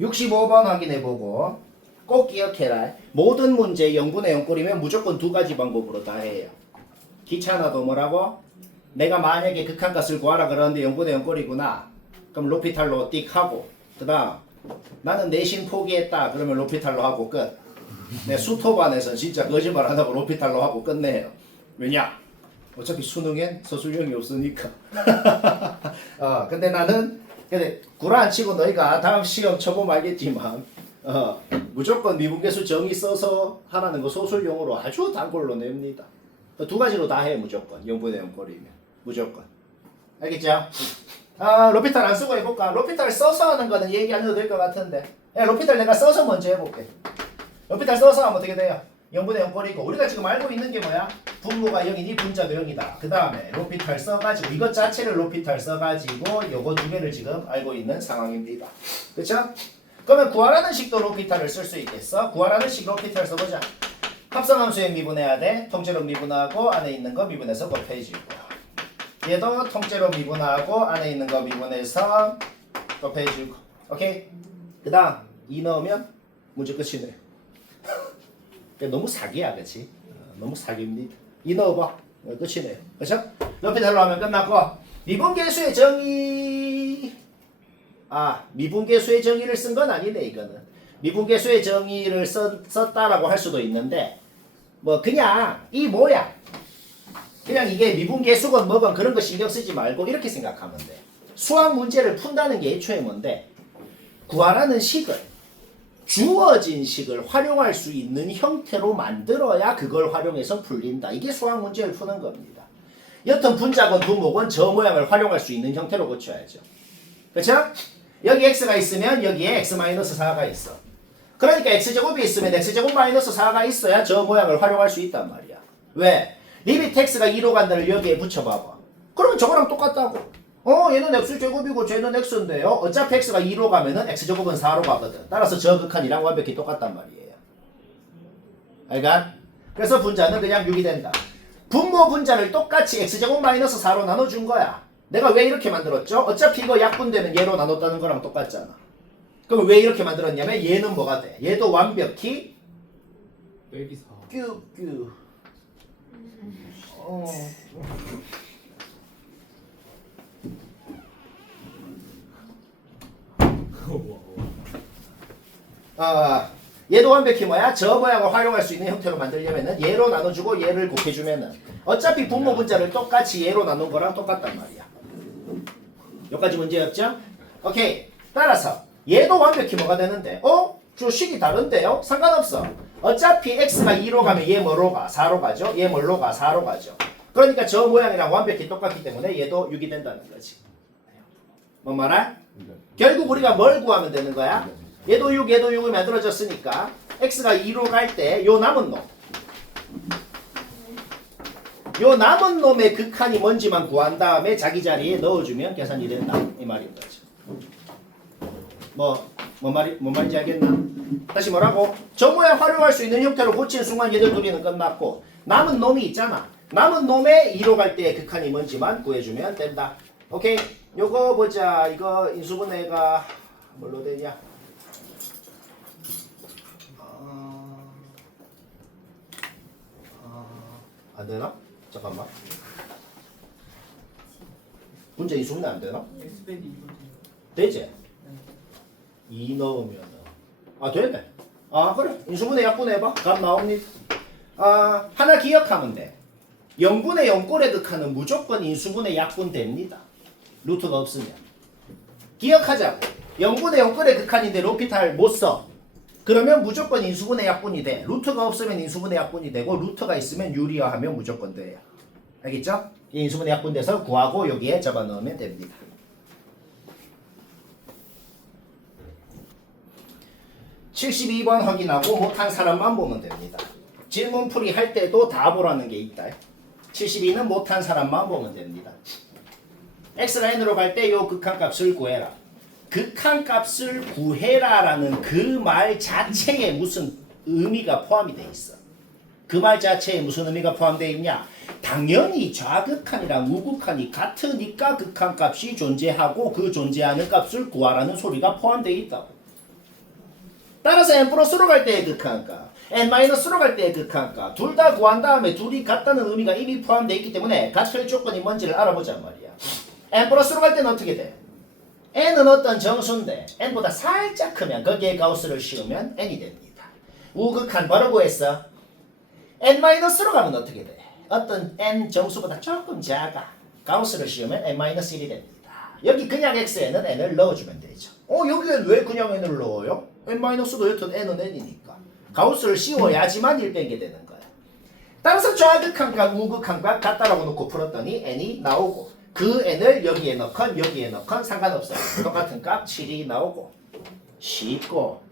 65번 확인해보고 꼭 기억해라. 모든 문제 0분의 0꼴이면 무조건 두 가지 방법으로 다 해요. 귀찮아도 뭐라고? 내가 만약에 극한값을 구하라 그러는데 0분의 0꼴이구나. 그럼 로피탈로 띡 하고 그 다음 나는 내신 포기했다. 그러면 로피탈로 하고 끝. 내 수토반에선 진짜 거짓말 안 하고 로피탈로 하고 끝내요. 왜냐? 어차피 수능엔 서술형이 없으니까. 근데 나는 구라 안 치고 너희가 다음 시험 쳐보면 알겠지만 무조건 미분계수 정의 써서 하라는 거 소술용으로 아주 단골로 냅니다. 두 가지로 다 해 무조건 0분의 0꼴이면 무조건. 알겠죠? 로피탈 안 쓰고 해볼까? 로피탈 써서 하는 거는 얘기 안 해도 될 것 같은데 로피탈 내가 써서 먼저 해볼게. 로피탈 써서 하면 어떻게 돼요? 0분의 0꼴이고 우리가 지금 알고 있는 게 뭐야? 분모가 0이니 분자도 0이다. 그 다음에 로피탈 써가지고 이것 자체를 로피탈 써가지고 요거 두 개를 지금 알고 있는 상황입니다. 그쵸? 그러면 구하라는 식도 로피탈을 쓸 수 있겠어? 구하라는 식 로피탈 써보자. 합성함수에 미분해야 돼. 통째로 미분하고 안에 있는 거 미분해서 곱해주고 얘도 통째로 미분하고 안에 있는 거 미분해서 곱해주고 오케이? 그 다음 2 넣으면 문제 끝이네. 너무 사기야 그치? 너무 사기입니다. 2 넣어봐. 끝이네요. 그쵸? 로피탈로 하면 끝났고 미분계수의 정의 미분계수의 정의를 쓴 건 아니네 이거는. 미분계수의 정의를 썼다라고 할 수도 있는데 뭐 그냥 이 모양 그냥 이게 미분계수건 뭐건 그런 거 신경 쓰지 말고 이렇게 생각하면 돼. 수학 문제를 푼다는 게 애초에 뭔데 구하라는 식을 주어진 식을 활용할 수 있는 형태로 만들어야 그걸 활용해서 풀린다. 이게 수학 문제를 푸는 겁니다. 여튼 분자건 분모건 저 모양을 활용할 수 있는 형태로 고쳐야죠. 그렇죠? 여기 x가 있으면 여기에 x-4가 있어. 그러니까 x제곱이 있으면 x제곱 마이너스 4가 있어야 저 모양을 활용할 수 있단 말이야. 왜? 리미트 x가 2로 간다를 여기에 붙여봐봐. 그러면 저거랑 똑같다고. 얘는 x제곱이고 쟤는 x인데요. 어차피 x가 2로 가면은 x제곱은 4로 가거든. 따라서 저 극한이랑 완벽히 똑같단 말이에요. 알가? 그래서 분자는 그냥 6이 된다. 분모 분자를 똑같이 x제곱 마이너스 4로 나눠준 거야. 내가 왜 이렇게 만들었죠? 어차피 이거 약분되면 얘로 나눴다는 거랑 똑같잖아. 그럼 왜 이렇게 만들었냐면 얘는 뭐가 돼? 얘도 완벽히 빼기 4. 뀨뀨 얘도 완벽히 뭐야? 저 모양을 활용할 수 있는 형태로 만들려면은 얘로 나눠주고 얘를 곱해주면은 어차피 분모 분자를 똑같이 얘로 나눈 거랑 똑같단 말이야. 여기까지 문제였죠? 오케이. 따라서 얘도 완벽히 뭐가 되는데 저 식이 다른데요? 상관없어. 어차피 x가 2로 가면 얘 뭐로 가? 4로 가죠? 얘 뭘로 가? 4로 가죠. 그러니까 저 모양이랑 완벽히 똑같기 때문에 얘도 6이 된다는 거지. 뭔 말아? 결국 우리가 뭘 구하면 되는 거야? 얘도 6, 얘도 6을 만들어졌으니까 x가 2로 갈 때 요 남은 놈 요 남은 놈의 극한이 뭔지만 구한 다음에 자기 자리에 넣어주면 계산이 된다. 이 말인 거지. 뭔 말인지 알겠나? 다시 뭐라고? 저 모양 활용할 수 있는 형태로 고친 순간 얘들 둘이는 끝났고 남은 놈이 있잖아. 남은 놈의 2로 갈 때의 극한이 뭔지만 구해주면 된다. 오케이? 요거 보자. 이거 인수분해가 뭘로 되냐? 안 되나? 잠깐만. 문제 인수분해 안 되나? x 빼기 2분. 되지? 2 넣으면 되네. 그래. 인수분해 약분해봐. 값 나옵니다. 하나 기억하면 돼. 0분의 0꼴의 극한은 무조건 인수분해 약분됩니다. 루트가 없으면. 기억하자고. 0분의 0꼴의 극한인데 로피탈 못 써. 그러면 무조건 인수분해 약분이 돼. 루트가 없으면 인수분해 약분이 되고 루트가 있으면 유리화하면 무조건 돼요. 알겠죠? 이 인수분해 약분돼서 구하고 여기에 잡아넣으면 됩니다. (72번) 확인하고 못한 사람만 보면 됩니다. 질문풀이 할 때도 다 보라는 게 있다. 72는 못한 사람만 보면 됩니다. x가 n으로 갈 때 요 극한값을 구해라. 극한값을 구해라라는 그 말 자체에 무슨 의미가 포함이 돼 있어. 그 말 자체에 무슨 의미가 포함되어 있냐? 당연히 좌극한이랑 우극한이 같으니까 극한값이 존재하고 그 존재하는 값을 구하라는 소리가 포함되어 있다고. 따라서 n 플러스로 갈 때의 극한값, n 마이너스로 갈 때의 극한값 둘 다 구한 다음에 둘이 같다는 의미가 이미 포함되어 있기 때문에 같을 조건이 뭔지를 알아보자 말이야. n 플러스로 갈 때는 어떻게 돼? n은 어떤 정수인데 n보다 살짝 크면 거기에 가우스를 씌우면 n이 됩니다. 우극한 바로 구했어. n 마이너스로 가면 어떻게 돼? 어떤 n 정수보다 조금 작아. 가우스를 씌우면 n-1이 됩니다. 여기 그냥 x에는 n을 넣어주면 되죠. 여기엔 왜 그냥 n을 넣어요? n-도 여튼 n은 n이니까. 가우스를 씌워야지만 1 빼게 되는 거야. 따라서 좌극한과 우극한과 같다라고 놓고 풀었더니 n이 나오고 그 n을 여기에 넣건 여기에 넣건 상관없어요. 똑같은 값 7이 나오고 쉽고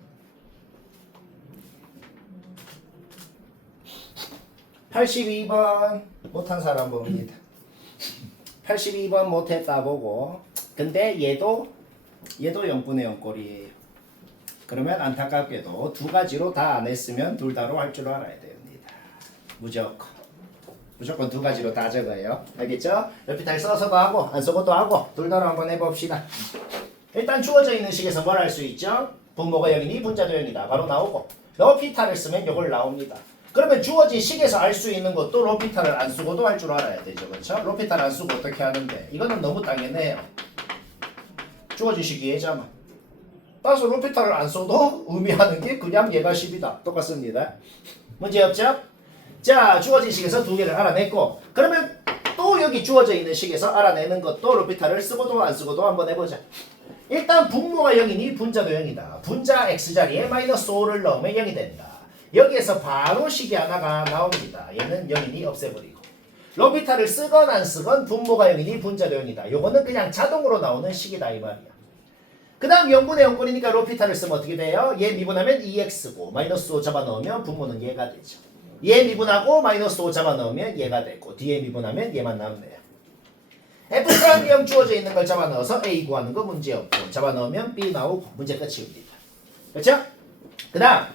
82번 못한 사람 봅니다. 82번 못했다 보고 근데 얘도 0분의 0꼴이에요. 그러면 안타깝게도 두 가지로 다 안 했으면 둘 다로 할 줄 알아야 됩니다. 무조건 두 가지로 다 적어요. 알겠죠? 옆에다 써서도 하고 안 써서도 하고 둘 다로 한번 해봅시다. 일단 주어져 있는 식에서 뭘 할 수 있죠? 분모가 0이니 분자도 0이다. 바로 나오고 로피타를 쓰면 이걸 나옵니다. 그러면 주어진 식에서 알 수 있는 것도 로피타를 안 쓰고도 할 줄 알아야 되죠. 그렇죠? 로피타를 안 쓰고 어떻게 하는데 이거는 너무 당연해요. 주어진 식이 얘잖아. 따라서 로피타를 안 써도 의미하는 게 그냥 얘가 10이다. 똑같습니다. 문제 없죠? 자, 주어진 식에서 두 개를 알아냈고 그러면 또 여기 주어져 있는 식에서 알아내는 것도 로피타를 쓰고도 안 쓰고도 한번 해보자. 일단 분모가 0이니 분자도 0이다. 분자 x자리에 마이너스 5를 넣으면 0이 된다. 여기에서 바로 식이 하나가 나옵니다. 얘는 0이니 없애버리고 로피타를 쓰건 안 쓰건 분모가 0이니 분자도 0이다. 요거는 그냥 자동으로 나오는 식이다 이 말이야. 그 다음 0분의 0꼴이니까 로피타를 쓰면 어떻게 돼요? 얘 미분하면 2x고 마이너스 5 잡아넣으면 분모는 얘가 되죠. 얘 미분하고 마이너스 5 잡아넣으면 얘가 되고 뒤에 미분하면 얘만 남네요. F'랑 0 주어져 있는 걸 잡아넣어서 A 구하는 거 문제없고 잡아넣으면 B 나오고 문제 끝입니다. 그렇죠? 그 다음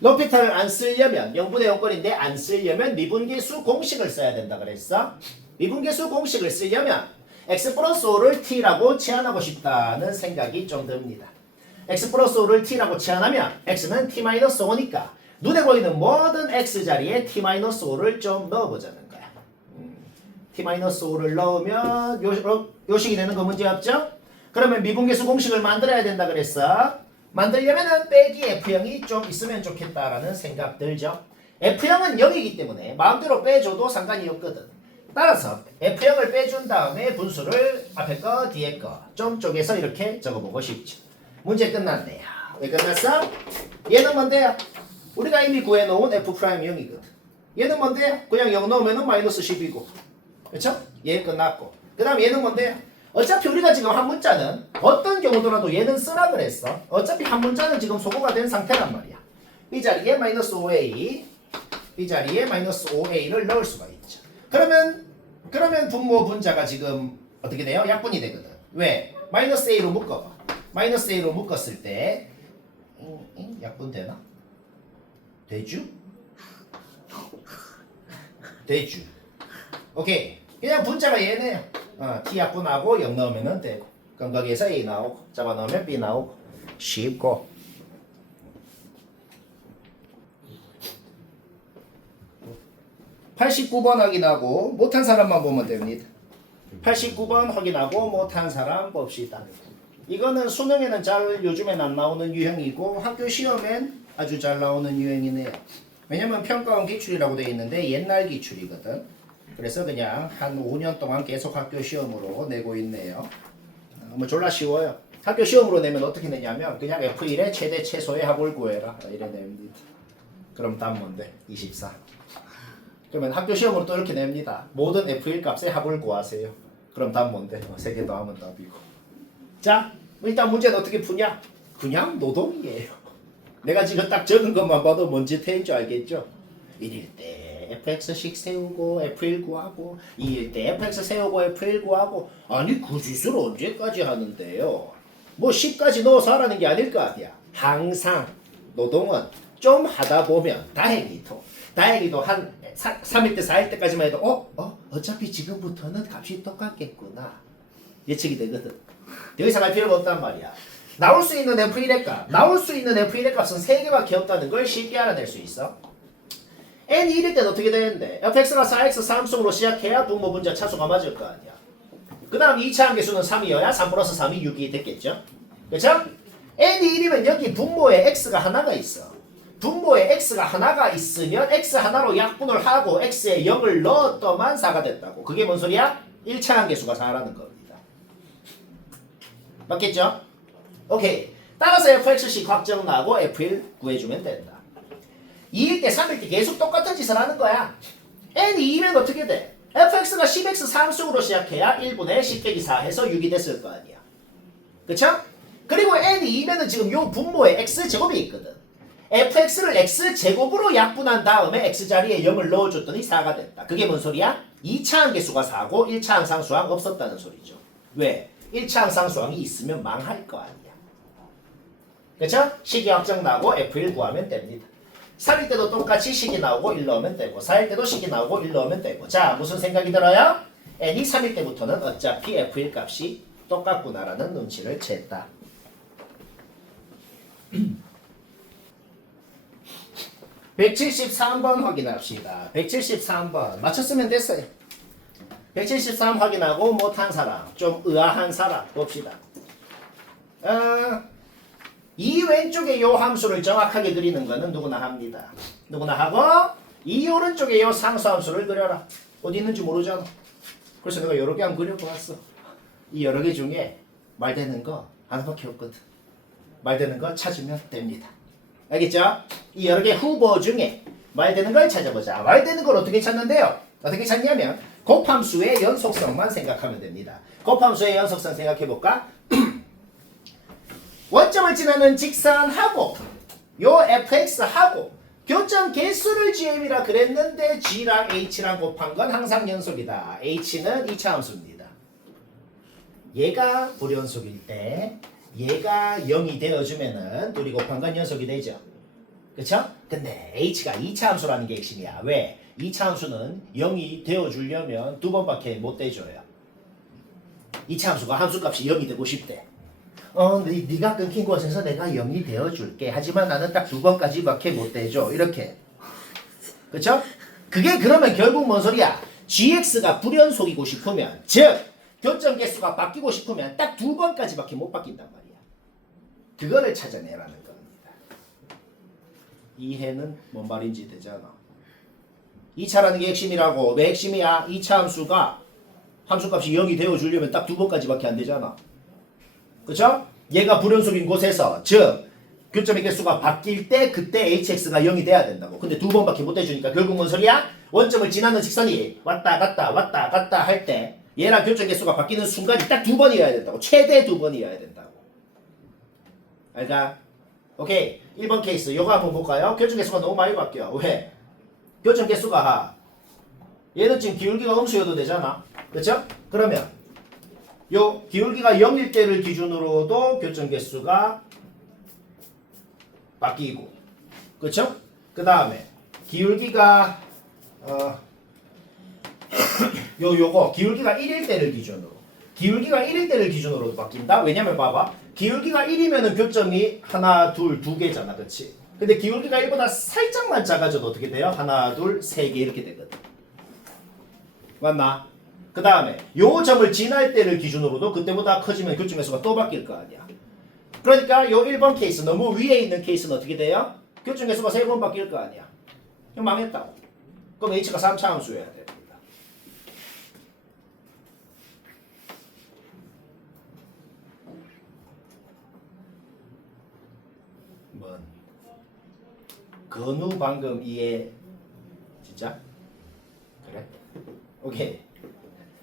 로피타를 안 쓰려면 0분의 0꼴인데 안 쓰려면 미분계수 공식을 써야 된다 그랬어. 미분계수 공식을 쓰려면 x 플러스 5를 t라고 치환하고 싶다는 생각이 좀 듭니다. x 플러스 5를 t라고 치환하면 x는 t 마이너스 5니까 눈에 보이는 모든 x자리에 t 마이너스 5를 좀 넣어보자는 거야. t 마이너스 5를 넣으면 요 식이 되는 거 문제 없죠? 그러면 미분계수 공식을 만들어야 된다 그랬어. 만들려면은 빼기 F형이 좀 있으면 좋겠다라는 생각 들죠? F형은 0이기 때문에 마음대로 빼줘도 상관이 없거든. 따라서 F형을 빼준 다음에 분수를 앞에 거 뒤에 거 좀 쪼개서 이렇게 적어보고 싶죠. 문제 끝났네요. 왜 끝났어? 얘는 뭔데요? 우리가 이미 구해놓은 F'형이거든. 얘는 뭔데요? 그냥 0 넣으면 마이너스 10이고 그렇죠? 얘 끝났고 그 다음 얘는 뭔데요? 어차피 우리가 지금 한 문자는 어떤 경우더라도 얘는 쓰라 그랬어. 어차피 한 문자는 지금 소거가 된 상태란 말이야. 이 자리에 마이너스 5a 이 자리에 마이너스 5a를 넣을 수가 있죠. 그러면 분모 분자가 지금 어떻게 돼요? 약분이 되거든. 왜? 마이너스 a로 묶어봐. 마이너스 a로 묶었을 때 약분되나? 되죠? 되죠. 오케이. 그냥 분자가 얘네요. t 약분하고 0 넣으면 되고 그럼 거기에서 a 나오고 잡아 넣으면 b 나오고 쉽고 89번 확인하고 못한 사람만 보면 됩니다. 89번 확인하고 못한 사람 봅시다. 이거는 수능에는 잘 요즘엔 안 나오는 유형이고 학교 시험엔 아주 잘 나오는 유형이네요. 왜냐면 평가원 기출이라고 되어 있는데 옛날 기출이거든. 그래서 그냥 한 5년 동안 계속 학교 시험으로 내고 있네요. 뭐 졸라 쉬워요. 학교 시험으로 내면 어떻게 내냐면 그냥 F1의 최대 최소의 합을 구해라 이래 냅니다. 그럼 답 뭔데? 24. 그러면 학교 시험으로 또 이렇게 냅니다. 모든 F1 값의 합을 구하세요. 그럼 답 뭔데? 3개 더하면 답이고. 자, 일단 문제는 어떻게 푸냐? 그냥 노동이에요. 내가 지금 딱 적은 것만 봐도 뭔 짓인 줄 알겠죠? 1일 때 fx식 세우고 f1 구하고 2일 때 fx 세우고 f1 구하고 아니 그 짓을 언제까지 하는데요? 뭐 10까지 넣어서 하라는 게 아닐 거 아니야. 항상 노동은 좀 하다 보면 다행히도 한 3일 때 4일 때까지만 해도 어차피 지금부터는 값이 똑같겠구나 예측이 되거든. 더 이상 할 필요가 없단 말이야. 나올 수 있는 f1의 값, 나올 수 있는 f1의 값은 3개밖에 없다는 걸 쉽게 알아낼 수 있어. n이 1일 때는 어떻게 되는데? fx가 4x 3승으로 시작해야 분모 분자 차수가 맞을 거 아니야. 그 다음 2차 함계수는 3이어야 3 플러스 3이 6이 됐겠죠? 그렇죠? n이 1이면 여기 분모에 x가 하나가 있어. 분모에 x가 하나가 있으면 x 하나로 약분을 하고 x에 0을 넣었더만 4가 됐다고. 그게 뭔 소리야? 1차 함계수가 4라는 겁니다. 맞겠죠? 오케이. 따라서 fx식 확정 나고 f1 구해주면 된다. 2일 때 3일 때 계속 똑같은 짓을 하는 거야. n이 2면 어떻게 돼? fx가 10x 상승으로 시작해야 1분의 10 빼기 4 해서 6이 됐을 거 아니야. 그쵸? 그리고 n이 2면은 지금 요 분모에 x제곱이 있거든. fx를 x제곱으로 약분한 다음에 x자리에 0을 넣어줬더니 4가 됐다. 그게 뭔 소리야? 2차 함계수가 4고 1차 항상수항 없었다는 소리죠. 왜? 1차 항상수항이 있으면 망할 거 아니야. 그쵸? 식이 확정 나고 f1 구하면 됩니다. 3일 때도 똑같이 식이 나오고 1 넣으면 되고 4일 때도 식이 나오고 1 넣으면 되고. 자, 무슨 생각이 들어요? n이 3일 때부터는 어차피 f1 값이 똑같구나라는 눈치를 챘다. 173번 확인합시다. 173번 맞췄으면 됐어요. 173 확인하고 못한 사람, 좀 의아한 사람 봅시다. 이 왼쪽에 요 함수를 정확하게 그리는 거는 누구나 합니다. 누구나 하고 이 오른쪽에 요 상수함수를 그려라. 어디 있는지 모르잖아. 그래서 내가 여러 개 한번 그려보았어. 이 여러 개 중에 말되는 거 하나밖에 없거든. 말되는 거 찾으면 됩니다. 알겠죠? 이 여러 개 후보 중에 말되는 걸 찾아보자. 말되는 걸 어떻게 찾는데요? 어떻게 찾냐면 곱함수의 연속성만 생각하면 됩니다. 곱함수의 연속성 생각해볼까? 원점을 지나는 직선하고 요 fx하고 교점 개수를 gm이라 그랬는데 g랑 h랑 곱한 건 항상 연속이다. h는 2차 함수입니다. 얘가 불연속일 때 얘가 0이 되어주면은 둘이 곱한 건 연속이 되죠. 그쵸? 근데 h가 2차 함수라는 게 핵심이야. 왜? 2차 함수는 0이 되어주려면 두 번밖에 못 돼줘요. 2차 함수가 함수값이 0이 되고 싶대. 네가 끊긴 곳에서 내가 0이 되어줄게. 하지만 나는 딱 두 번까지밖에 못 돼줘. 이렇게. 그쵸? 그게 그러면 결국 뭔 소리야? gx가 불연속이고 싶으면, 즉 교점 개수가 바뀌고 싶으면 딱 두 번까지밖에 못 바뀐단 말이야. 그거를 찾아내라는 겁니다. 이해는 뭔 말인지 되잖아. 2차라는 게 핵심이라고. 왜 핵심이야? 2차 함수가 함수값이 0이 되어주려면 딱 두 번까지밖에 안 되잖아. 그쵸? 얘가 불연속인 곳에서, 즉 교점의 개수가 바뀔 때 그때 hx가 0이 돼야 된다고. 근데 두 번밖에 못 해주니까 결국 뭔 소리야? 원점을 지나는 직선이 왔다 갔다 할 때 얘랑 교점 개수가 바뀌는 순간이 딱 두 번이어야 된다고. 최대 두 번이어야 된다고. 알까? 오케이. 1번 케이스 요거 한번 볼까요? 교점 개수가 너무 많이 바뀌어. 왜? 교점 개수가 얘는 지금 기울기가 음수여도 되잖아. 그쵸? 그러면 요 기울기가 0일 때를 기준으로도 교점 개수가 바뀌고, 그쵸? 그 다음에 기울기가 요거 기울기가 1일 때를 기준으로도 바뀐다. 왜냐면 봐봐, 기울기가 1이면은 교점이 하나, 둘, 두 개잖아, 그렇지? 근데 기울기가 1보다 살짝만 작아져도 어떻게 돼요? 하나, 둘, 세 개 이렇게 되거든. 맞나? 그 다음에 요 점을 지날 때를 기준으로도 그때보다 커지면 교점 개수가 또 바뀔 거 아니야. 그러니까 요 1번 케이스 너무 위에 있는 케이스는 어떻게 돼요? 교점 개수가 3번 바뀔 거 아니야. 그럼 망했다고. 그럼 h가 3차 함수여야 됩니다. 뭔 건우 방금 이해 진짜? 그래? 오케이.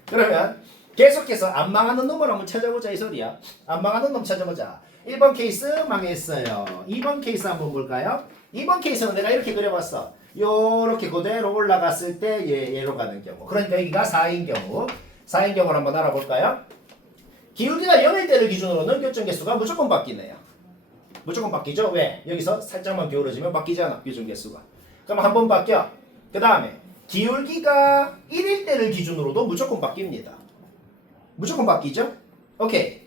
그러면 계속해서 안 망하는 놈을 한번 찾아보자 이 소리야. 안 망하는 놈 찾아보자. 1번 케이스 망했어요. 2번 케이스 한번 볼까요? 2번 케이스는 내가 이렇게 그려봤어. 요렇게 그대로 올라갔을 때 얘로 가는 경우. 그러니까 여기가 4인 경우. 4인 경우를 한번 알아볼까요? 기울기가 0일 때를 기준으로는 교점 개수가 무조건 바뀌네요. 무조건 바뀌죠? 왜? 여기서 살짝만 기울어지면 바뀌잖아. 교점 개수가. 그럼 한번 바뀌어. 그 다음에 기울기가 1일 때를 기준으로도 무조건 바뀝니다. 무조건 바뀌죠? 오케이.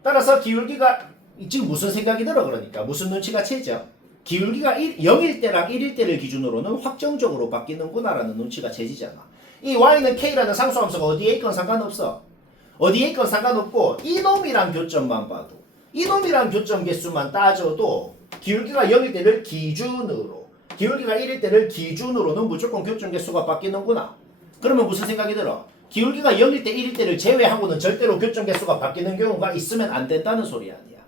따라서 기울기가 지금 무슨 생각이 들어 그러니까 무슨 눈치가 채죠? 기울기가 0일 때랑 1일 때를 기준으로는 확정적으로 바뀌는구나라는 눈치가 채지잖아. 이 y는 k라는 상수함수가 어디에 있건 상관없어. 어디에 있건 상관없고 이놈이랑 교점만 봐도 이놈이랑 교점 개수만 따져도 기울기가 0일 때를 기준으로 기울기가 1일 때를 기준으로는 무조건 교점 개수가 바뀌는구나. 그러면 무슨 생각이 들어? 기울기가 0일 때 1일 때를 제외하고는 절대로 교점 개수가 바뀌는 경우가 있으면 안 된다는 소리 아니야.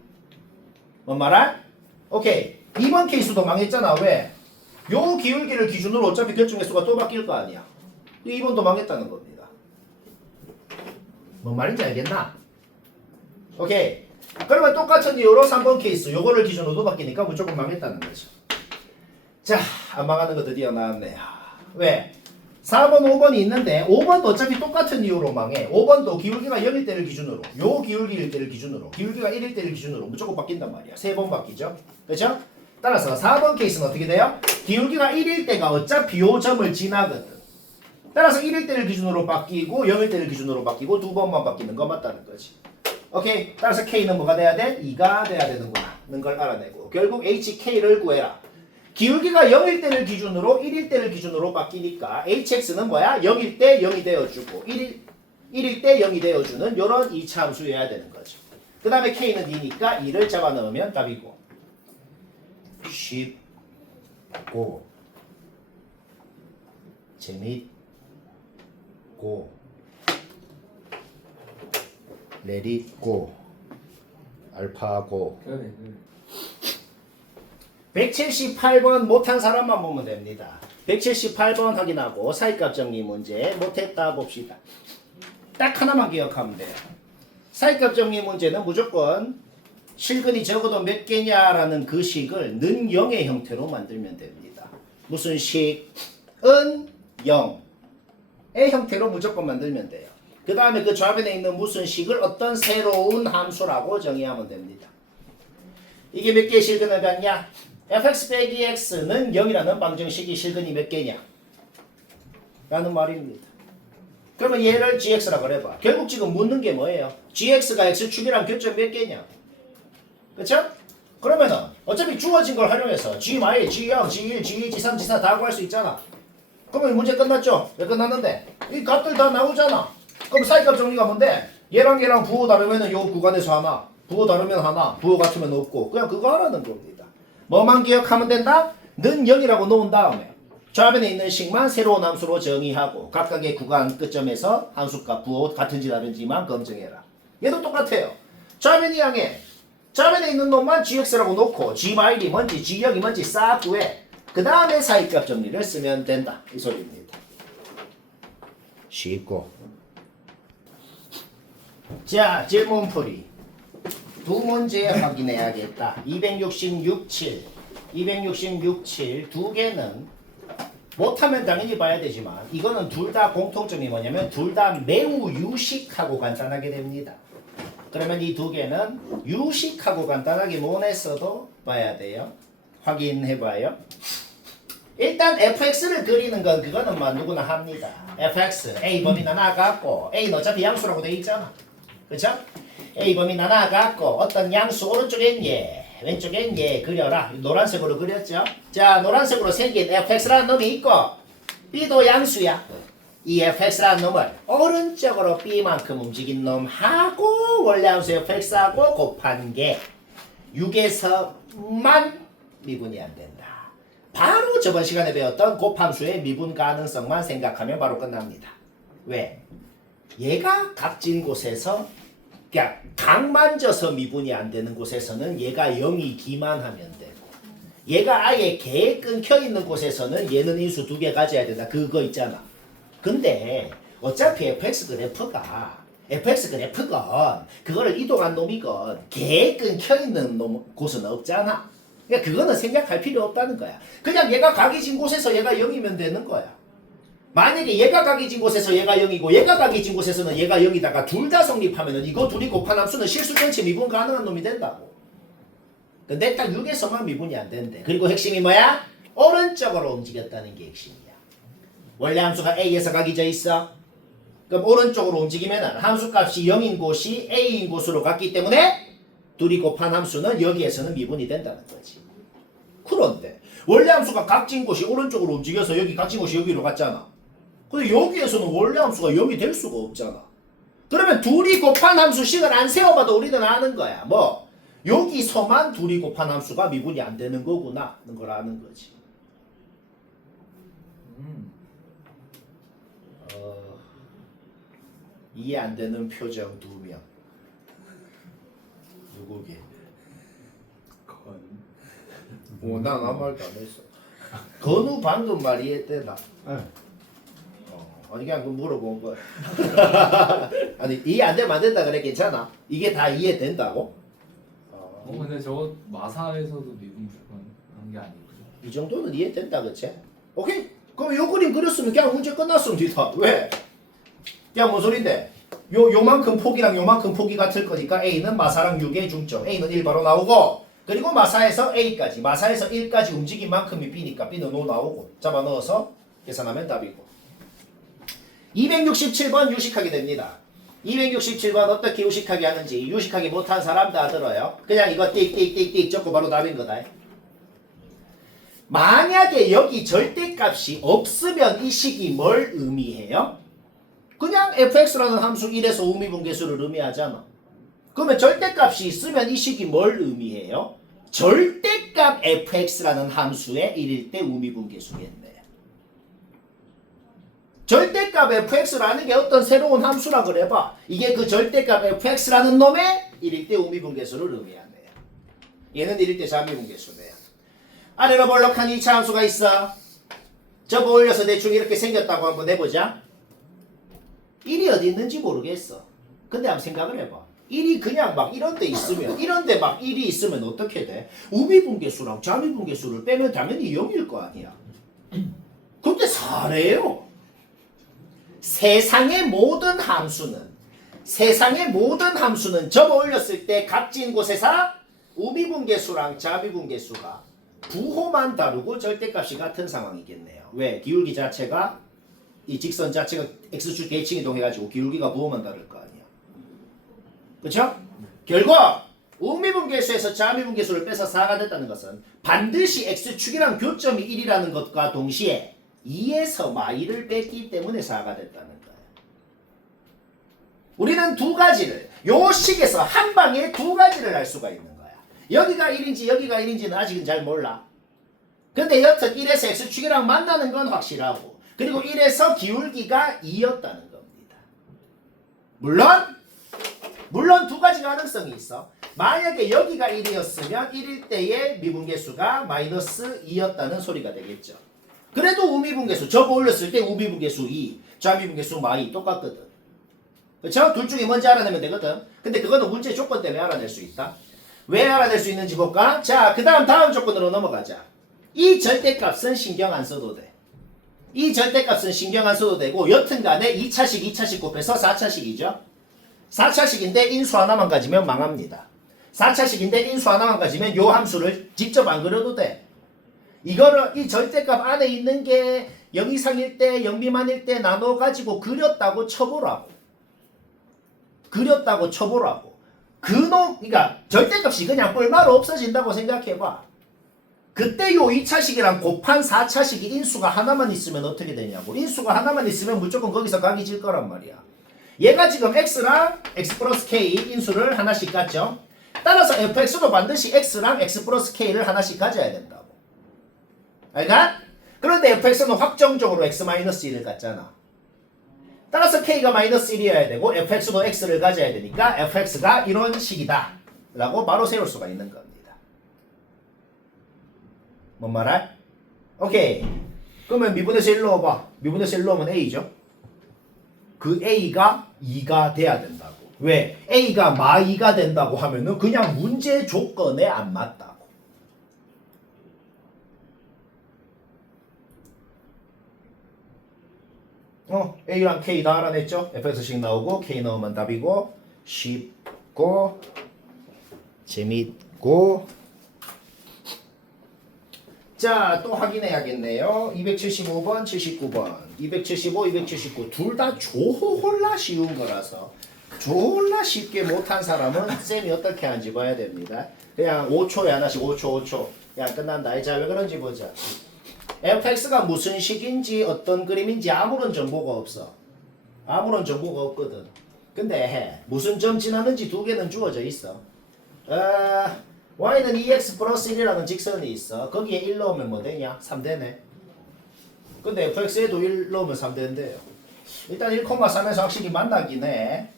뭔 말할? 오케이. 2번 케이스도 망했잖아. 왜? 요 기울기를 기준으로 어차피 교점 개수가 또 바뀔 거 아니야. 2번도 망했다는 겁니다. 뭔 말인지 알겠나? 오케이. 그러면 똑같은 이유로 3번 케이스 요거를 기준으로 바뀌니까 무조건 망했다는 거죠. 자, 안 망하는 거 드디어 나왔네요. 왜? 4번, 5번이 있는데 5번도 어차피 똑같은 이유로 망해. 5번도 기울기가 0일 때를 기준으로 요 기울기일 때를 기준으로 기울기가 1일 때를 기준으로 무조건 바뀐단 말이야. 3번 바뀌죠. 그렇죠? 따라서 4번 케이스는 어떻게 돼요? 기울기가 1일 때가 어차피 요 점을 지나거든. 따라서 1일 때를 기준으로 바뀌고 0일 때를 기준으로 바뀌고 두 번만 바뀌는 거 맞다는 거지. 오케이. 따라서 K는 뭐가 돼야 돼? 2가 돼야 되는구나. 는 걸 알아내고 결국 HK를 구해라. 기울기가 0일 때를 기준으로 1일 때를 기준으로 바뀌니까 HX는 뭐야? 0일 때 0이 되어주고 1일 때 0이 되어주는 이런 2차 함수여야 되는 거죠. 그 다음에 K는 2니까 2를 잡아넣으면 답이고 쉽고 재밌고 레릿고 알파고 그러네. 178번 못한 사람만 보면 됩니다. 178번 확인하고 사이값 정리 문제 못했다 봅시다. 딱 하나만 기억하면 돼요. 사이값 정리 문제는 무조건 실근이 적어도 몇 개냐라는 그 식을 는 0의 형태로 만들면 됩니다. 무슨 식? 은 0의 형태로 무조건 만들면 돼요. 그 다음에 그 좌변에 있는 무슨 식을 어떤 새로운 함수라고 정의하면 됩니다. 이게 몇 개의 실근을 갖냐? fx 빼기 x는 0이라는 방정식이 실근이 몇 개냐? 라는 말입니다. 그러면 얘를 gx라고 그래봐. 결국 지금 묻는 게 뭐예요? gx가 x축이랑 교점 몇 개냐? 그쵸? 그러면은 어차피 주어진 걸 활용해서 g, g0, g1, g2, g3, g4 다 구할 수 있잖아. 그러면 문제 끝났죠? 왜 끝났는데? 이 값들 다 나오잖아. 그럼 사이값 정리가 뭔데? 얘랑 얘랑 부호 다르면은 요 구간에서 하나, 부호 다르면 하나, 부호 같으면 없고 그냥 그거 하라는 겁니다. 뭐만 기억하면 된다? 는 0이라고 놓은 다음에 좌변에 있는 식만 새로운 함수로 정의하고 각각의 구간 끝점에서 함수값 부호 같은지 다른지만 검증해라. 얘도 똑같아요. 좌변이 향해 좌변에 있는 놈만 gx라고 놓고 g마일이 뭔지 g역이 뭔지 싹 구해. 그 다음에 사이값 정리를 쓰면 된다. 이 소리입니다. 쉽고. 자, 질문풀이. 두 문제 확인해야겠다. 266, 두 개는 못하면 당연히 봐야 되지만 이거는 둘 다 공통점이 뭐냐면 둘 다 매우 유식하고 간단하게 됩니다. 그러면 이 두 개는 유식하고 간단하게 못했어도 봐야 돼요. 확인해봐요. 일단 fx를 그리는 건 그거는 뭐 누구나 합니다. fx, a 범위 나눠갖고 a는 어차피 양수라고 돼 있잖아. 그쵸? A 범위 나눠갖고 어떤 양수 오른쪽엔 얘 왼쪽엔 얘 그려라. 노란색으로 그렸죠? 자, 노란색으로 생긴 fx라는 놈이 있고 b도 양수야. 이 fx라는 놈을 오른쪽으로 b만큼 움직인 놈하고 원래 함수 fx하고 곱한 게 6에서만 미분이 안 된다. 바로 저번 시간에 배웠던 곱함수의 미분 가능성만 생각하면 바로 끝납니다. 왜? 얘가 각진 곳에서 그러니까 각 만져서 미분이 안 되는 곳에서는 얘가 0이 기만하면 되고 얘가 아예 개 끊겨 있는 곳에서는 얘는 인수 2개 가져야 된다. 그거 있잖아. 근데 어차피 fx 그래프건 그거를 이동한 놈이건 개 끊겨 있는 곳은 없잖아. 그러니까 그거는 생각할 필요 없다는 거야. 그냥 얘가 각이 진 곳에서 얘가 0이면 되는 거야. 만약에 얘가 각이 진 곳에서 얘가 0이고 얘가 각이 진 곳에서는 얘가 0이다가 둘 다 성립하면은 이거 둘이 곱한 함수는 실수 전체 미분 가능한 놈이 된다고. 근데 딱 6에서만 미분이 안 된대. 그리고 핵심이 뭐야? 오른쪽으로 움직였다는 게 핵심이야. 원래 함수가 A에서 각이 져 있어. 그럼 오른쪽으로 움직이면은 함수값이 0인 곳이 A인 곳으로 갔기 때문에 둘이 곱한 함수는 여기에서는 미분이 된다는 거지. 그런데 원래 함수가 각진 곳이 오른쪽으로 움직여서 여기 각진 곳이 여기로 갔잖아. 근데 여기에서는 원래 함수가 0이 될 수가 없잖아. 그러면 둘이 곱한 함수식을 안 세워봐도 우리는 아는 거야. 뭐 여기서만 둘이 곱한 함수가 미분이 안 되는 거구나 하는 걸 아는 거지. 이해 안 되는 표정 2명. 누구게? 난 아무 말도 안 했어. 건우 방금 말 이해되나? 아니 그냥 물어본 거야. 아니 이해 안 되면 안 된다 그래 괜찮아? 이게 다 이해된다고? 근데 저거 마사에서도 미분 불가한 게 아니고. 이 정도는 이해된다 그치? 오케이? 그럼 요 그림 그렸으면 그냥 문제 끝났습니다. 왜? 그냥 뭔 소린데? 요만큼 폭이랑 요만큼 폭이 같을 거니까 A는 마사랑 6의 중점. A는 1 바로 나오고 그리고 마사에서 A까지 마사에서 1까지 움직인 만큼이 B니까 B는 5 나오고 잡아 넣어서 계산하면 답이고 267번 유식하게 됩니다. 267번 어떻게 유식하게 하는지 유식하게 못한 사람 다 들어요. 그냥 이거 띡띡띡띡 적고 바로 답인 거다. 만약에 여기 절대값이 없으면 이 식이 뭘 의미해요? 그냥 fx라는 함수 1에서 우미분계수를 의미하잖아. 그러면 절대값이 있으면 이 식이 뭘 의미해요? 절대값 fx라는 함수의 1일 때 우미분계수겠네. 절대값 fx라는 게 어떤 새로운 함수라 그래봐. 이게 그 절대값 fx라는 놈의 1일 때 우미분계수를 의미하네요. 얘는 1일 때 자미분계수네요. 아래로 볼록한 2차 함수가 있어. 접어 올려서 대충 이렇게 생겼다고 한번 해보자. 1이 어디 있는지 모르겠어. 근데 한번 생각을 해봐. 1이 그냥 막 이런 데 있으면 이런 데 막 1이 있으면 어떻게 돼? 우미분계수랑 자미분계수를 빼면 당연히 0일 거 아니야. 근데 사래요. 세상의 모든 함수는 접어 올렸을 때 각진 곳에서 우미분계수랑 자미분계수가 부호만 다르고 절대값이 같은 상황이겠네요. 왜? 기울기 자체가 이 직선 자체가 x축 대칭 이동해가지고 기울기가 부호만 다를 거 아니야. 그쵸? 결과 우미분계수에서 자미분계수를 빼서 4가 됐다는 것은 반드시 x축이랑 교점이 1이라는 것과 동시에 2에서 마이를 뺐기 때문에 4가 됐다는 거예요. 우리는 두 가지를 요 식에서 한 방에 두 가지를 할 수가 있는 거야. 여기가 1인지 여기가 1인지는 아직은 잘 몰라. 근데 여튼 1에서 x축이랑 만나는 건 확실하고 그리고 1에서 기울기가 2였다는 겁니다. 물론 두 가지 가능성이 있어. 만약에 여기가 1이었으면 1일 때의 미분계수가 마이너스 2였다는 소리가 되겠죠. 그래도 우미분계수 접어 올렸을 때 우미분계수 2, 좌미분계수 마이 똑같거든. 그쵸? 둘 중에 뭔지 알아내면 되거든. 근데 그거는 문제 조건 때문에 알아낼 수 있다. 왜 알아낼 수 있는지 볼까? 자, 그 다음 조건으로 넘어가자. 이 절대값은 신경 안 써도 돼. 이 절대값은 신경 안 써도 되고 여튼간에 2차식 곱해서 4차식이죠. 4차식인데 인수 하나만 가지면 망합니다. 4차식인데 인수 하나만 가지면 요 함수를 직접 안 그려도 돼. 이거를 이 절대값 안에 있는 게 0 이상일 때 0 미만일 때 나눠 가지고 그렸다고 쳐보라고. 그러니까 절대값이 그냥 뿔마로 없어진다고 생각해봐. 그때 요 2차식이랑 곱한 4차식이 인수가 하나만 있으면 어떻게 되냐고. 인수가 하나만 있으면 무조건 거기서 각이 질 거란 말이야. 얘가 지금 x랑 x 플러스 k 인수를 하나씩 갖죠. 따라서 fx도 반드시 x랑 x 플러스 k를 하나씩 가져야 된다고. 알까? 그런데 fx는 확정적으로 x-1을 갖잖아. 따라서 k가 마이너스 1이어야 되고 fx도 x를 가져야 되니까 fx가 이런 식이다 라고 바로 세울 수가 있는 겁니다. 뭔 말할? 오케이. 그러면 미분에서 1 넣어봐. 미분에서 1 넣으면 a죠. 그 a가 2가 돼야 된다고. 왜? a가 마 2가 된다고 하면은 그냥 문제 조건에 안 맞다고. a랑 k 다 알아냈죠? fx식 나오고 k 넣으면 답이고 쉽고 재밌고. 자, 또 확인해야겠네요. 275번, 79번, 275, 279 둘 다 조홀라 쉬운 거라서 졸라 쉽게 못한 사람은 쌤이 어떻게 하는지 봐야 됩니다. 그냥 5초에 하나씩 5초. 그냥 끝난다. 자, 왜 그런지 보자. fx가 무슨 식인지 어떤 그림인지 아무런 정보가 없어. 아무런 정보가 없거든. 근데 무슨 점 지나는지 두 개는 주어져 있어. y는 2x 플러스 1이라는 직선이 있어. 거기에 1 넣으면 뭐 되냐? 3되네. 근데 fx에도 1 넣으면 3된대요. 일단 1,3에서 확실히 만나긴 해.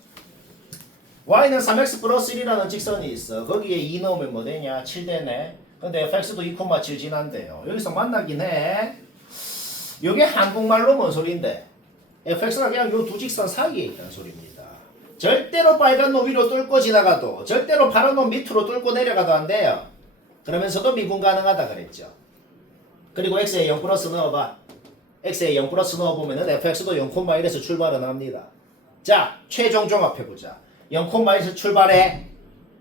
y는 3x 플러스 1이라는 직선이 있어. 거기에 2 넣으면 뭐 되냐? 7되네. 근데 fx도 2,7 지난대요. 여기서 만나긴 해. 이게 한국말로 뭔 소린데? fx가 그냥 요 두 직선 사이에 있다는 소리입니다. 절대로 빨간 놈 위로 뚫고 지나가도 절대로 파란 놈 밑으로 뚫고 내려가도 안 돼요. 그러면서도 미분 가능하다 그랬죠. 그리고 x에 0 플러스 넣어봐. x에 0 플러스 넣어보면은 fx도 0,1에서 출발은 합니다. 자, 최종 종합해보자. 0,1에서 출발해.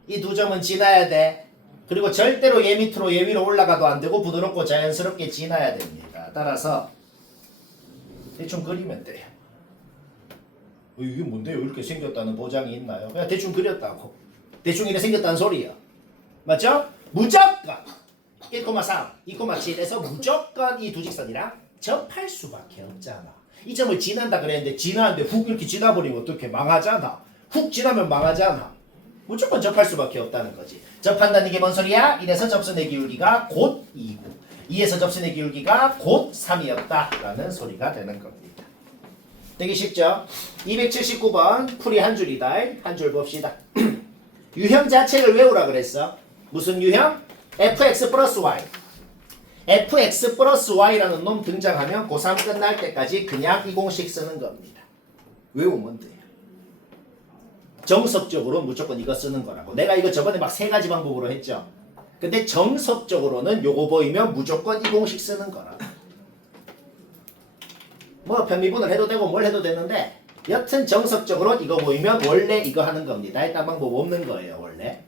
이 두 점은 지나야 돼. 그리고 절대로 얘 밑으로 얘 위로 올라가도 안 되고 부드럽고 자연스럽게 지나야 됩니다. 따라서 대충 그리면 돼요. 이게 뭔데요? 이렇게 생겼다는 보장이 있나요? 그냥 대충 그렸다고. 대충 이렇게 생겼다는 소리야. 맞죠? 무조건 1,3, 2,7에서 무조건 이 두 직선이랑 접할 수밖에 없잖아. 이 점을 지난다 그랬는데 지나는데 훅 이렇게 지나버리면 어떻게 망하잖아. 훅 지나면 망하잖아. 무조건 접할 수밖에 없다는 거지. 접한다는 게 뭔 소리야? 1에서 접선의 기울기가 곧 2고 2에서 접선의 기울기가 곧 3이었다라는 소리가 되는 겁니다. 되게 쉽죠? 279번 풀이 한 줄이다. 한 줄 봅시다. 유형 자체를 외우라 그랬어. 무슨 유형? fx 플러스 y. fx 플러스 y라는 놈 등장하면 고3 끝날 때까지 그냥 이 공식 쓰는 겁니다. 외우면 돼요. 정석적으로 무조건 이거 쓰는 거라고. 내가 이거 저번에 막 3가지 방법으로 했죠. 근데 정석적으로는 요거 보이면 무조건 이 공식 쓰는 거라. 뭐 편미분을 해도 되고 뭘 해도 되는데 여튼 정석적으로 이거 보이면 원래 이거 하는 겁니다. 일단 방법 없는 거예요 원래.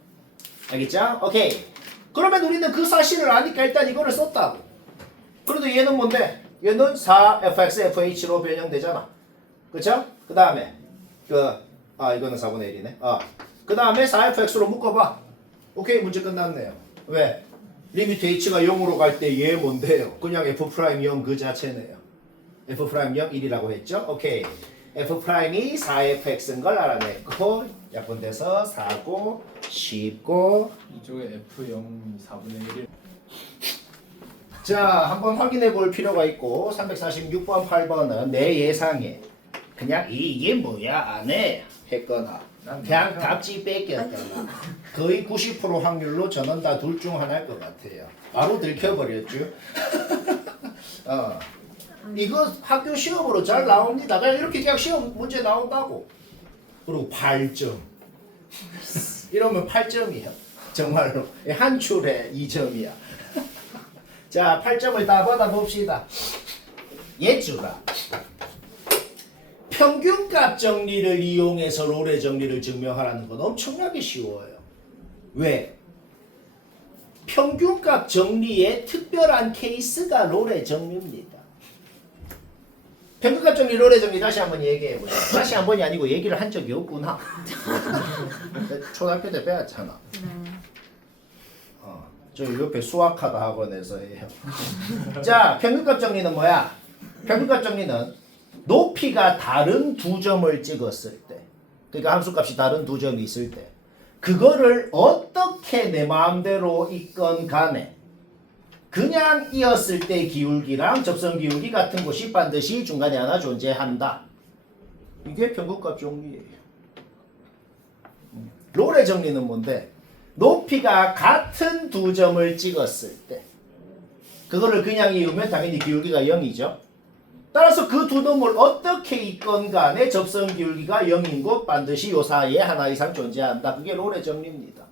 알겠죠? 오케이. 그러면 우리는 그 사실을 아니까 일단 이거를 썼다고. 그래도 얘는 뭔데? 얘는 4fx fh로 변형되잖아. 그쵸? 그 다음에 이거는 4분의 1이네. 그 다음에 4fx로 묶어봐. 오케이, 문제 끝났네요. 왜? 리미트 h가 0으로 갈 때 얘 뭔데요? 그냥 f'0 그 자체네요. f'0 1이라고 했죠? 오케이. f'이 4fx인 걸 알아냈고 약분돼서 4고 쉽고. 이쪽에 F0 4분의 1. 자, 한번 확인해 볼 필요가 있고 346번 8번은 내 예상에 그냥 이게 뭐야 안 해 했거나 그냥 답지 뺏겼거나 거의 90% 확률로 저는 다 둘 중 하나일 것 같아요. 바로 들켜버렸죠. 이거 학교 시험으로 잘 나옵니다. 그냥 이렇게 그냥 시험 문제 나온다고. 그리고 8점. 이러면 8점이야. 정말로 한 줄에 2점이야. 자, 8점을 다 받아봅시다. 예주라. 평균값 정리를 이용해서 롤의 정리를 증명하라는 건 엄청나게 쉬워요. 왜? 평균값 정리의 특별한 케이스가 롤의 정리입니다. 평균값 정리, 롤의 정리 다시 한번 얘기해보자. 다시 한 번이 아니고 얘기를 한 적이 없구나. 초등학교 때 배웠잖아. 저 옆에 수학하다 학원에서 해요. 자, 평균값 정리는 뭐야? 평균값 정리는 높이가 다른 두 점을 찍었을 때, 그러니까 함수값이 다른 두 점이 있을 때, 그거를 어떻게 내 마음대로 있건 간에 그냥 이었을 때 기울기랑 접선 기울기 같은 곳이 반드시 중간에 하나 존재한다. 이게 평균값 정리예요. 롤의 정리는 뭔데? 높이가 같은 두 점을 찍었을 때 그거를 그냥 이으면 당연히 기울기가 0이죠. 따라서 그 두 놈을 어떻게 있건 간에 접선 기울기가 0인 곳 반드시 요 사이에 하나 이상 존재한다. 그게 롤의 정리입니다.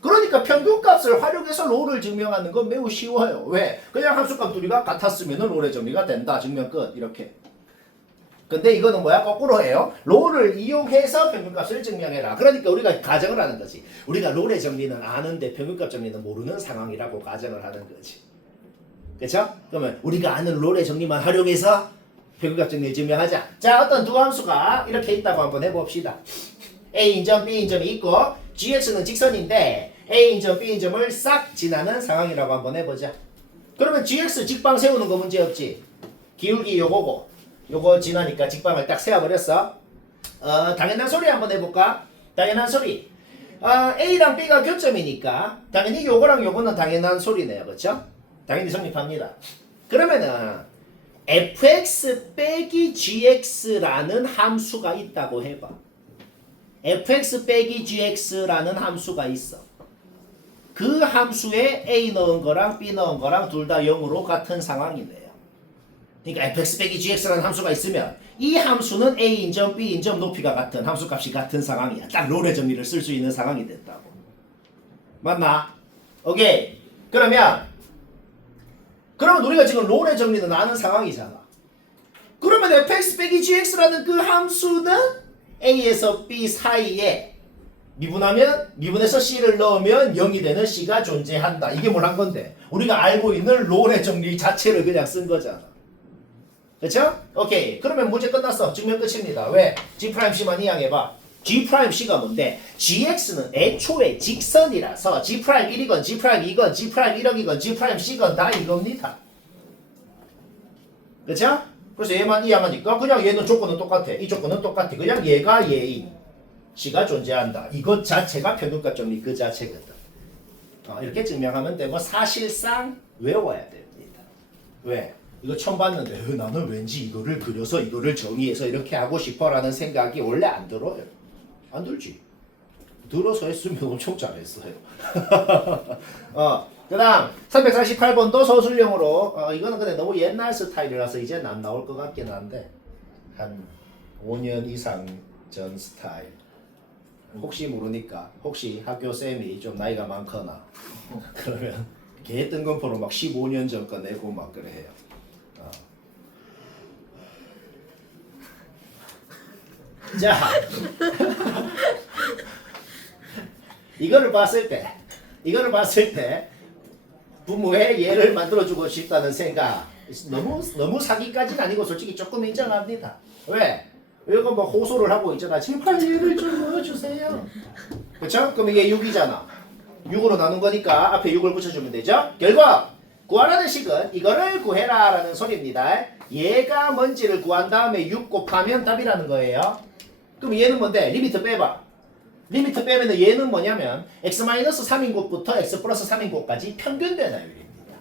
그러니까 평균값을 활용해서 롤을 증명하는 건 매우 쉬워요. 왜? 그냥 함수값 둘이가 같았으면 롤의 정리가 된다. 증명 끝. 이렇게. 근데 이거는 뭐야? 거꾸로 해요. 롤을 이용해서 평균값을 증명해라. 그러니까 우리가 가정을 하는 거지. 우리가 롤의 정리는 아는데 평균값 정리는 모르는 상황이라고 가정을 하는 거지. 그렇죠? 그러면 우리가 아는 롤의 정리만 활용해서 평균값 정리를 증명하자. 자, 어떤 두 함수가 이렇게 있다고 한번 해봅시다. A인점 B인점이 있고 GX는 직선인데 A인점 B인점을 싹 지나는 상황이라고 한번 해보자. 그러면 GX 직방 세우는 거 문제 없지. 기울기 요거고 요거 지나니까 직방을 딱 세워버렸어. 당연한 소리 한번 해볼까? 당연한 소리. A랑 B가 교점이니까 당연히 요거랑 요거는 당연한 소리네요. 그쵸? 당연히 성립합니다. 그러면은 fx 빼기 gx라는 함수가 있다고 해봐. fx 빼기 gx라는 함수가 있어. 그 함수에 a 넣은 거랑 b 넣은 거랑 둘 다 0으로 같은 상황이네요. 그러니까 fx 빼기 gx라는 함수가 있으면 이 함수는 a인점 b인점 높이가 같은 함수값이 같은 상황이야. 딱 롤의 정리를 쓸 수 있는 상황이 됐다고. 맞나? 오케이. 그러면 우리가 지금 롤의 정리는 아는 상황이잖아. 그러면 fx 빼기 gx라는 그 함수는 a에서 b 사이에 미분해서 c를 넣으면 0이 되는 c가 존재한다. 이게 뭘 한 건데? 우리가 알고 있는 롤의 정리 자체를 그냥 쓴 거잖아. 그렇죠? 오케이. 그러면 문제 끝났어. 증명 끝입니다. 왜? G'C만 이항해봐. G'C가 뭔데? GX는 애초에 직선이라서 G'1이건 G'2건 G'1억이건 G'C건 다 이겁니다. 그렇죠? 그래서 얘만 이항하니까 그냥 얘는 조건은 똑같아. 이 조건은 똑같아. 그냥 얘가 얘인 C가 존재한다. 이것 자체가 평균값 정리 그 자체거든. 이렇게 증명하면 되고 사실상 외워야 됩니다. 왜? 이거 처음 봤는데 나는 왠지 이거를 그려서 이거를 정의해서 이렇게 하고 싶어라는 생각이 원래 안 들어요. 안 들지. 들어서 했으면 엄청 잘했어요. 그 다음 348번도 서술형으로 이거는 근데 너무 옛날 스타일이라서 이제는 안 나올 것 같긴 한데 한 5년 이상 전 스타일. 혹시 모르니까 혹시 학교 쌤이 좀 나이가 많거나 그러면 개 뜬금포로 막 15년 전 거 내고 막 그래 해요. 자 이거를 봤을 때 부모의 예를 만들어주고 싶다는 생각 너무 사기까지는 아니고 솔직히 조금 인정합니다. 왜? 이거 뭐 호소를 하고 있잖아. 제발 예를 좀 넣어주세요. 그쵸? 그럼 이게 6이잖아. 6으로 나눈 거니까 앞에 6을 붙여주면 되죠? 결과 구하라는 식은 이거를 구해라 라는 소리입니다. 얘가 뭔지를 구한 다음에 6 곱하면 답이라는 거예요. 그럼 얘는 뭔데? 리미트 빼봐. 리미트 빼면 얘는 뭐냐면 x-3인 곳부터 x 플러스 3인 곳까지 평균 변화율입니다.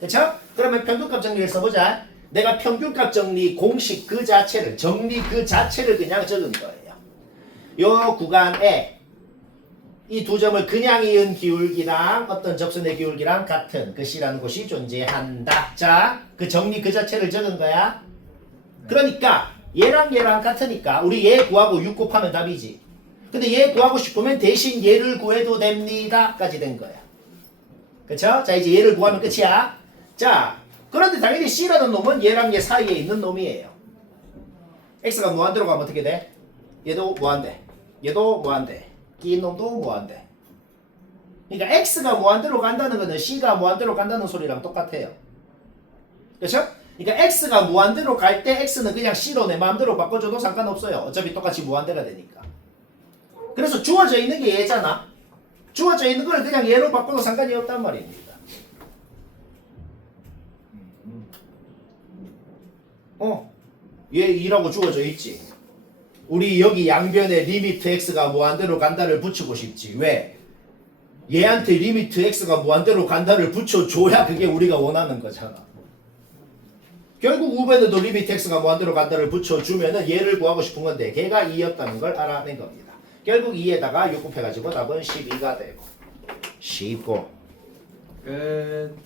그쵸? 그러면 평균값 정리를 써보자. 내가 평균값 정리 공식 그 자체를 정리 그 자체를 그냥 적은 거예요. 요 구간에 이 두 점을 그냥 이은 기울기랑 어떤 접선의 기울기랑 같은 그 C라는 곳이 존재한다. 자, 그 정리 그 자체를 적은 거야. 그러니까 얘랑 같으니까 우리 얘 구하고 6 곱하면 답이지. 근데 얘 구하고 싶으면 대신 얘를 구해도 됩니다. 까지 된 거야. 그쵸? 자, 이제 얘를 구하면 끝이야. 자, 그런데 당연히 C라는 놈은 얘랑 얘 사이에 있는 놈이에요. X가 무한대로 가면 어떻게 돼? 얘도 무한대. 얘도 무한대. 긴 놈도 무한대. 그러니까 X가 무한대로 간다는 거는 C가 무한대로 간다는 소리랑 똑같아요. 그렇죠? 그러니까 X가 무한대로 갈 때 X는 그냥 C로 내 마음대로 바꿔줘도 상관없어요. 어차피 똑같이 무한대가 되니까. 그래서 주어져 있는 게 얘잖아. 주어져 있는 걸 그냥 얘로 바꿔도 상관이 없단 말입니다. 얘 2라고 주어져 있지. 우리 여기 양변에 리미트 x가 무한대로 간다를 붙이고 싶지. 왜? 얘한테 리미트 x가 무한대로 간다를 붙여줘야 그게 우리가 원하는 거잖아. 결국 우변에도 리미트 x가 무한대로 간다를 붙여주면은 얘를 구하고 싶은 건데 걔가 2였다는 걸 알아낸 겁니다. 결국 2에다가 6 곱해가지고 답은 12가 되고 19. 끝.